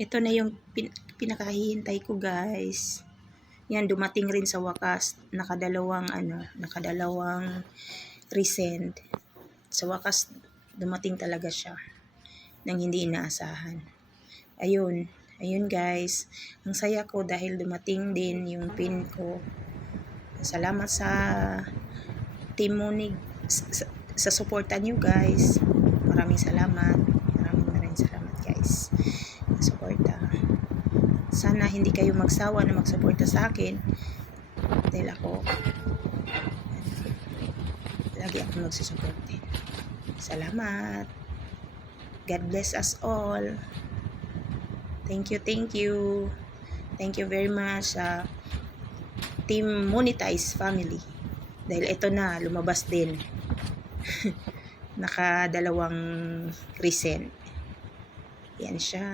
ito na yung pin- pinakahihintay ko guys. Yan, dumating rin sa wakas. Nakadalawang, ano, nakadalawang resend. Sa wakas, dumating talaga siya. Nang hindi inaasahan. Ayun. Ayun guys. Ang saya ko dahil dumating din yung pin ko. Salamat sa Team Monig sa, sa suporta niyo guys. Maraming salamat. Maraming maraming salamat guys. Sa suporta. Sana hindi kayo magsawa na magsuporta sa akin. Dahil ako lagi ako magsusuporte. Salamat. God bless us all. Thank you, thank you. Thank you very much sa Team Monetize Family. Dahil ito na, lumabas din. Nakadalawang resent. Yan siya.